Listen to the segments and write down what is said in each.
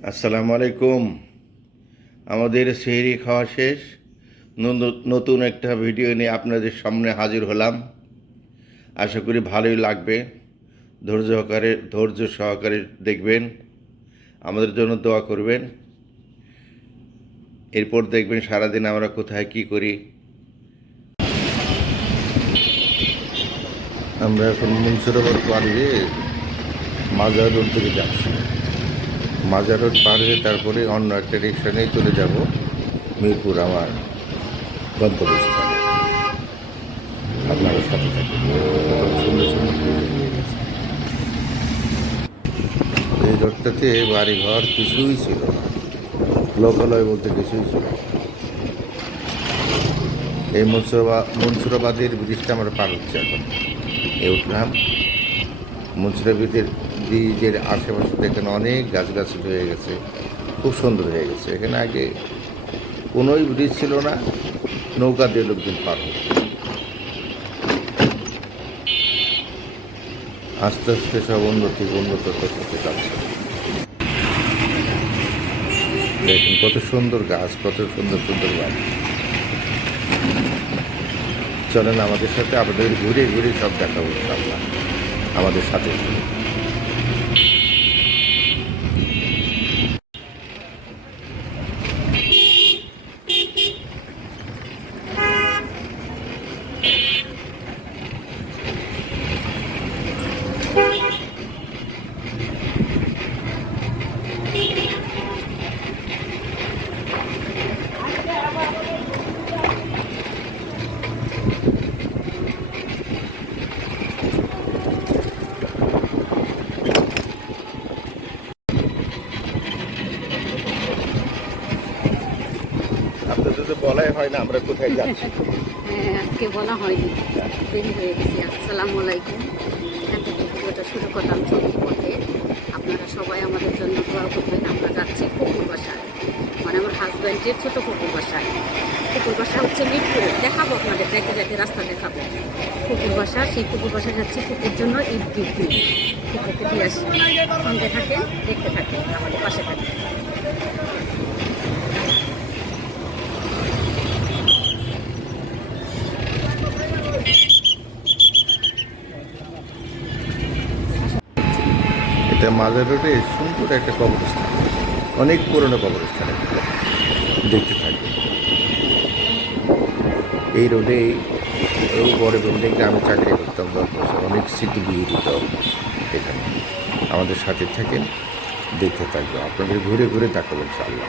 আসসালামু আলাইকুম। আমাদের সেহরি খাওয়া শেষ। নতুন একটা ভিডিও নিয়ে আপনাদের সামনে হাজির হলাম। আশা করি ভালোই লাগবে। ধৈর্য সহকারে দেখবেন, আমাদের জন্য দোয়া করবেন। এরপর দেখবেন সারাদিন আমরা কোথায় কি করি। আমরা এখন মুন্সিরাবাদ পার হয়ে মাজার রোড দিকে যাচ্ছি। মাজার রোড পার হয়ে তারপরে অন্য একটা রিক্সা নিয়ে চলে যাব মিরপুর, আমার গন্তব্যস্থলে। আপনারা সাথে থাকুন। কত সুন্দর সুন্দর building হয়ে গেছে। এই রোডটাতে বাড়িঘর কিছুই ছিল না, লোকালয় বলতে কিছুই ছিল না। এই মনসুরাবাদের ব্রিজটা আমরা পার হচ্ছে এখন। উঠলাম মনসুরাবাদের ব্রিজের আশেপাশে দেখেন অনেক গাছগাছালি হয়ে গেছে, খুব সুন্দর হয়ে গেছে। এখানে আগে কোনোই ব্রিজ ছিল না, নৌকা দিয়ে লোকজন পার হতো। আস্তে আস্তে সব উন্নত করতে যাচ্ছে। দেখুন কত সুন্দর গাছ, কত সুন্দর সুন্দর বাড়ি। চলেন আমাদের সাথে, আপনাদের ঘুরে ঘুরে সব দেখাবো ইনশাআল্লাহ। আমাদের সাথে চলুন। আপনাদের তো বলাই হয় না আমরা কোথায় যাচ্ছি। হ্যাঁ, আজকে বলা হয়নি, দেরি হয়ে গেছে। আসসালামু আলাইকুম। এখান থেকে ভিডিওটা শুরু করলাম চলতি পথে। আপনারা সবাই আমাদের জন্য দোয়া করবেন। আমরা যাচ্ছি কুকুর বাসায়, মানে আমার হাজব্যান্ডের ছোটো কুকুর বাসায়। কুকুর বাসা হচ্ছে মিরপুরে। দেখাবো আপনাদের, যাইতে যাইতে রাস্তা দেখাবো কুকুর বাসা। সেই কুকুর বাসা যাচ্ছি কুকুর জন্য ঈদ গিফট নিয়ে। কুকুরকে দিয়ে আসি। সঙ্গে থাকেন, দেখতে থাকেন, আমাদের পাশে থাকেন। এটা মাজার রোডে সুন্দর একটা কবরস্থান, অনেক পুরনো কবরস্থান। দেখতে থাকবে এই রোডে বড় বিল্ডিংটা আমি চাকরি করতাম 10 বছর, অনেক স্মৃতি বিহিত এখানে। আমাদের সাথে থাকেন, দেখতে থাকবো, আপনাদের ঘুরে ঘুরে দেখাবো ইনশাআল্লাহ।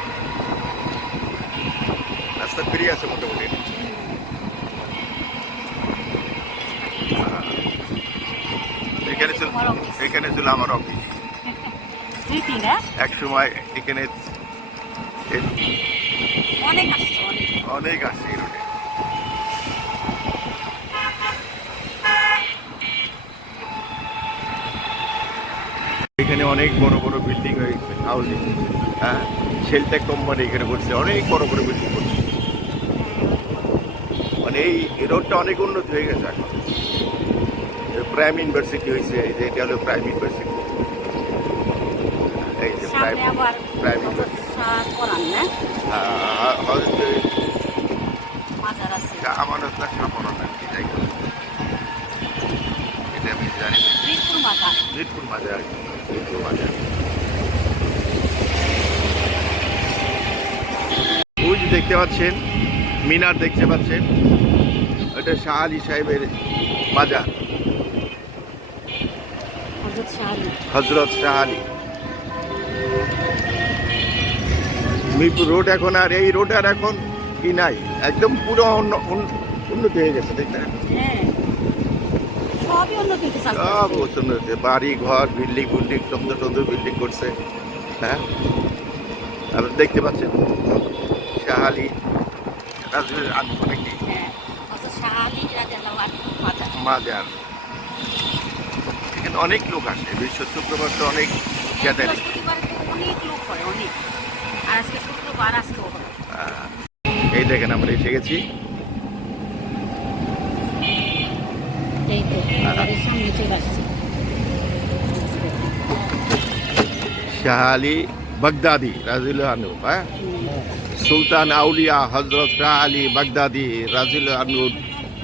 রাস্তা ফিরে আছে মোটামুটি। এখানে ছিল আমার অফিস। এক সময় এখানে অনেক আসছে এই রোডে। এখানে অনেক বড় বড় বিল্ডিং হয়ে গেছে, হাউজিং। হ্যাঁ, শেলটেক কোম্পানি এখানে করছে, অনেক বড় বড় বিল্ডিং করছে। মানে এই রোডটা অনেক উন্নত হয়ে গেছে এখন। প্রাইম ইউনিভার্সিটি হয়েছে, এই যে এটা হলো প্রাইম ইউনিভার্সিটি। এই যে প্রাইম ইউনিভার্সিটি। আমানত না সামরণ আর কি, যাই হোক এটা আমি জানি। মিরপুর মাজার। ওই যে দেখতে পাচ্ছেন মিনার, দেখতে পাচ্ছেন এটা শাহ আলী সাহেবের মাজার, হজরত শাহ আলী। মিরপুর রোড এখন আর এই রোড আর এখন কি নাই, একদম পুরো উন্নতি হয়ে গেছে। দেখতে সব উন্নতি, বাড়ি ঘর বিল্ডিং সুন্দর সুন্দর বিল্ডিং করছে। হ্যাঁ, আপনি দেখতে পাচ্ছেন শাহ আলী মাজার। এখানে অনেক লোক আসে, বিশ্ব শুক্রবার তো অনেক গ্যাদারিং। এই দেখেন আমরা এসে গেছি। শাহ আলী বাগদাদি রাদিয়াল্লাহু আনহু, হ্যাঁ, সুলতান আউলিয়া হযরত শাহ আলী বাগদাদি রাদিয়াল্লাহু আনহু,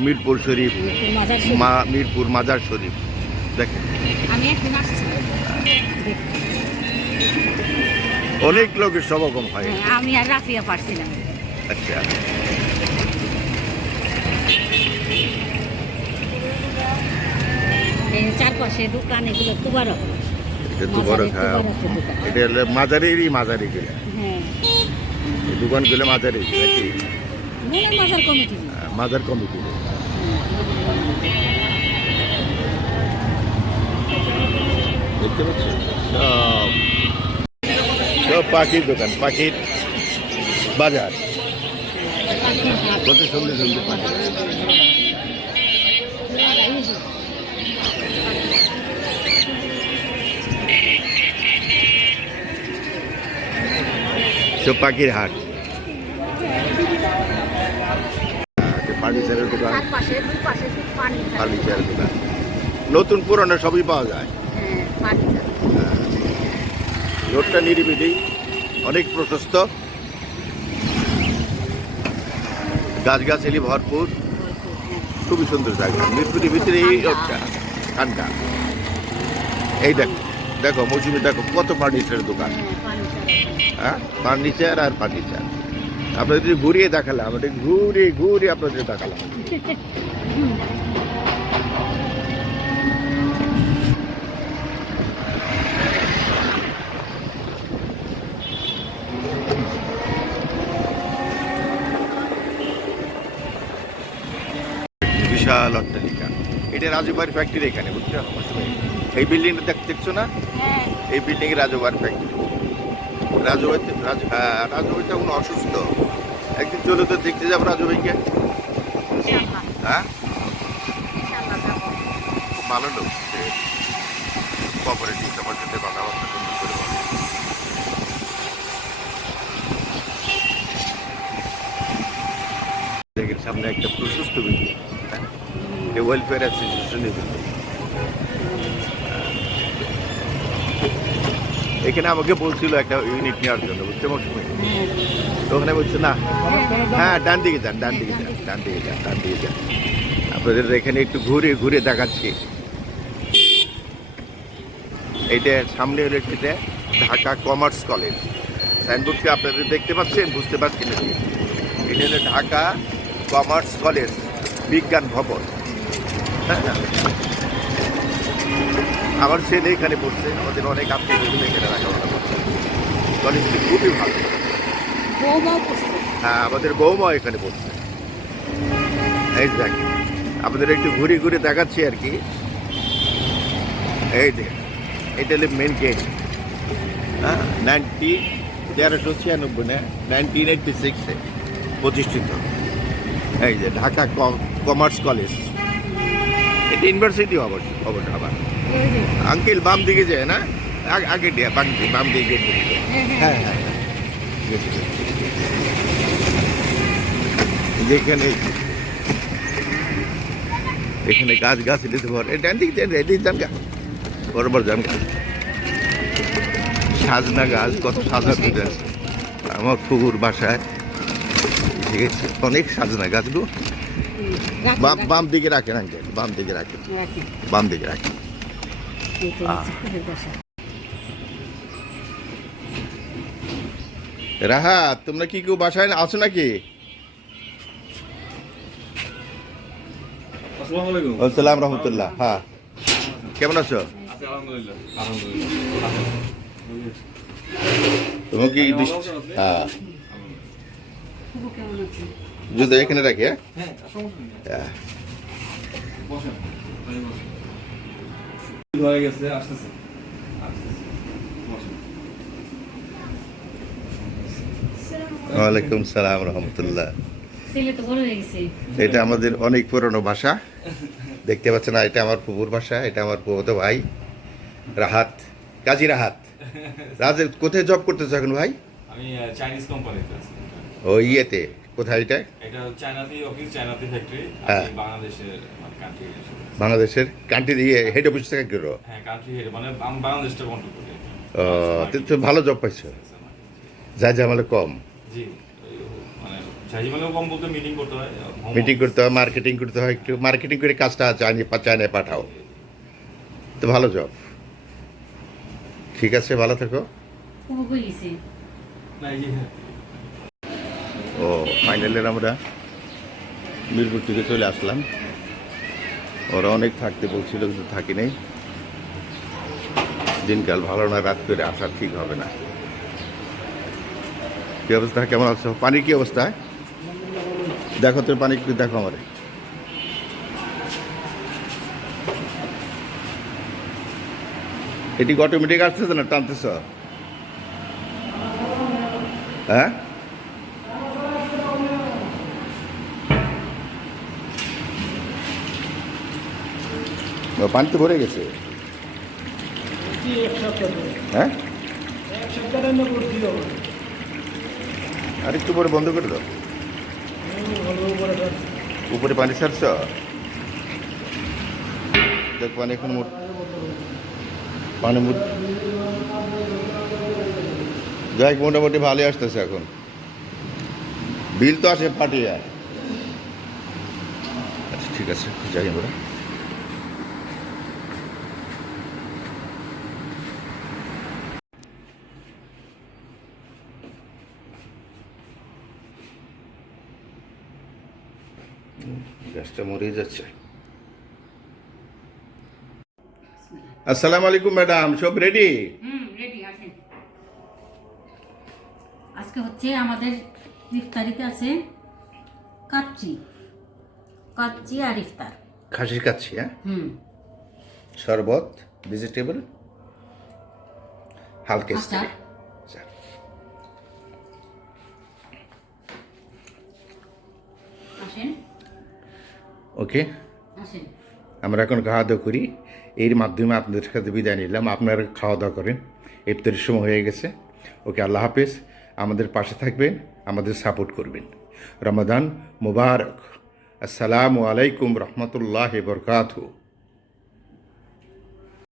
মিরপুর শরীফ, মাজার শরীফ। মিরপুর মাজার শরীফ। দেখেন আমি এখন আসছি দেখতে। অনেক লোকের সমাগম হয়। হ্যাঁ, আমি আর রাফিয়া পারছিলাম। আচ্ছা, এই চারপাশে দোকান, এগুলো তুবারক। এটা তো বড়, হ্যাঁ, তুবারকের দোকান। এটা হলো মাজারেরই মাজারি গেলে, হ্যাঁ, এই দোকানগুলো মাজারি নাকি মনে মাজার কমিটি। মাজার কমিটি। দেখতে পাচ্ছ সব সব পাখির দোকান, পাখির বাজার, কত সুন্দর সুন্দর পাখি। সব পাখির হাট। ফার্নিচারের দোকান, চারপাশে দুপাশে শুধু ফার্নিচার। ফার্নিচারের দোকান, নতুন পুরনো সবই পাওয়া যায়। হ্যাঁ, ফার্নিচার। রোডটা নিরিবিলি, অনেক প্রশস্ত, গাছগাছালি ভরপুর, খুবই সুন্দর জায়গা। মিরপুরের ভিতরে এই রোডটা ঠান্ডা। এই দেখো, দেখো মৌসুমি, দেখো কত ফার্নিচারের দোকান, হ্যাঁ, ফার্নিচার। হ্যাঁ, ফার্নিচার আর ফার্নিচার। আপনাদের ঘুরিয়ে দেখালাম, আমাদের ঘুরে ঘুরে আপনাদের দেখালাম। বিশাল অট্টালিকা, এটা রাজুবার ফ্যাক্টরি এখানে, বুঝছো? এই বিল্ডিং দেখছো না, হ্যাঁ, এই বিল্ডিং এ রাজুবার ফ্যাক্টরি। রাজু ভাই তখন অসুস্থ, একদিন চলে তো দেখতে যাবো রাজু ভাইকে। ইনশাআল্লাহ, হ্যাঁ, ইনশাআল্লাহ যাবো। খুব ভালো লোক, কোঅপারেটিভ, আমার সাথে কথাবার্তা সুন্দর করে বলে। দেখেন সামনে একটা প্রশস্ত বিল্ডিং, ওয়েলফেয়ার অ্যাসোসিয়েশনের বিল্ডিং। এখানে আমাকে বলছিল একটা ইউনিট নেওয়ার জন্য, বুঝতে মৌসুমি, তো ওখানে বলছে না, হ্যাঁ ডান দিকে যান, ডান দিকে যান, ডান দিকে যান, ডান দিকে যান। আপনাদের এখানে একটু ঘুরে ঘুরে দেখাচ্ছি। এইটা সামনে হলো এটা ঢাকা কমার্স কলেজ, সাইনবোর্ডকে আপনাদের দেখতে পাচ্ছেন, বুঝতে পারছেন নাকি? এটা হলো ঢাকা কমার্স কলেজ, বিজ্ঞান ভবন। হ্যাঁ, আমার ছেলে এখানে পড়ছে, আমাদের অনেক আত্মীয় এখানে লেখাপড়া করছে। কলেজটি খুবই ভালো। বৌমাও করছে। হ্যাঁ, আমাদের বৌমা এখানে পড়ছে। এই দেখ, আপনাদের একটু ঘুরে ঘুরে দেখাচ্ছি আর কি। এই যে এটা হলো মেন গেট, হ্যাঁ, 1996 প্রতিষ্ঠিত। এই যে ঢাকা কমার্স কলেজ, এটা ইউনিভার্সিটি অবশ্য আবার। এই যে, আঙ্কেল বাম দিকে যায় না, আগে দিয়ে বাম দিকে গেট। হ্যাঁ, হ্যাঁ, হ্যাঁ, যেখানে এখানে গাছ গাছ দিতে পারে, ডান দিকে যান, রেডি যান গা, বরাবর যান গা। সাজনা গাছ, কত সাজানো গাছ আমার ফুকুর বাসায়, ঠিক আছে, অনেক সাজনা গাছগুলো। রাখেন, বাম দিকে রাখেন আঙ্কেল, বাম দিকে রাখেন, রাখেন। বাম দিকে রাখেন। এই তো হচ্ছে কুকুরের বাসা। রাহাত, তোমরা কি কেউ বাসায় আছো নাকি? আসসালামু আলাইকুম। আসসালাম রহমতুল্লাহ। হ্যাঁ, কেমন আছো? আছি আলহামদুলিল্লাহ। আলহামদুলিল্লাহ। তুমি কি হ্যাঁ, কুকুর কেমন আছে? যদি এখানে রাখি, হ্যাঁ, হ্যাঁ, সমস্যা নেই। হ্যাঁ। বসেন। হয়ে গেছে, আসতেছে। বসেন। ওয়ালাইকুম সালাম রহমতুল্লাহ। ছেলে তো বড় হয়ে গেছে। এটা আমাদের অনেক পুরনো ভাষা, দেখতে পাচ্ছেন না, এটা আমার ফুপুর ভাষা, এটা আমার ফুফুতো ভাই রাহাত, কাজী রাহাত। রাজের কোথায় জব করতেছো এখন ভাই? আমি চাইনিজ কোম্পানিতে আছি। ও ইয়েতে, কোথায় এটা? এটা চায়নাতে অফিস, চায়নাতে ফ্যাক্টরি। হ্যাঁ। আমি বাংলাদেশের মানে কান্ট্রি বাংলাদেশের কান্ট্রি দিয়ে হেড অফিস থেকে করো? হ্যাঁ, কান্ট্রি হেড, মানে আমি বাংলাদেশটা কন্ট্রোল করি। তো ভালো জব পাইছো, যা ঝামেলা কম। জি মানে চাইমালেও কম বলতে মিটিং করতে হয়, মিটিং করতে হয়, মার্কেটিং করতে হয়, একটু মার্কেটিং করে কাজটা চায়নায় পাঠাও, তো ভালো জব। ঠিক আছে, ভালো থেকো। না এই যে ও ফাইনালি আমরা মিরপুর থেকে চলে আসলাম। ওরা অনেক থাকতে বলছিল কিন্তু থাকি নেই। দিনকাল ভালো না, রাত করে আসা ঠিক হবে না। কি অবস্থা, কেমন আছো? পানির কি অবস্থা? দেখো তোর পানি একটু দেখো আমারে। এটি অটোমেটিক আসতেছে না, টানতেছ? হ্যাঁ, পানি তো ভরে গেছে। হ্যাঁ, আর একটু পরে বন্ধ করে দাও। উপরে পানি ছাড়ছ? দেখ পানি এখন পানি যাই মোটামুটি ভালোই আসতেছে এখন। বিল তো আসে পাঠিয়ে। আচ্ছা ঠিক আছে, যাই আমরা। গ্যাসটা মরেই যাচ্ছে। আসসালামু আলাইকুম ম্যাডাম, সব রেডি? রেডি আসেন। আজকে হচ্ছে আমাদের ইফতারিতে আছে কাচ্চি কাচ্চি আর ইফতার। খাসির কাচ্ছি, হ্যাঁ, হুম, শরবত, ভেজিটেবল, হালকা আচার। আসেন ওকে, আসেন। আমরা এখন খাওয়া দাওয়া করি। এর মাধ্যমে আপনাদের সাথে বিদায় নিলাম। আপনারা খাওয়া দাওয়া করেন, ইফতারের সময় হয়ে গেছে। ওকে, আল্লাহ হাফেজ। আমাদের পাশে থাকবেন, আমাদের সাপোর্ট করবেন। রমাদান মুবারক। আসসালামু আলাইকুম রহমতুল্লাহ বরকাতুহু।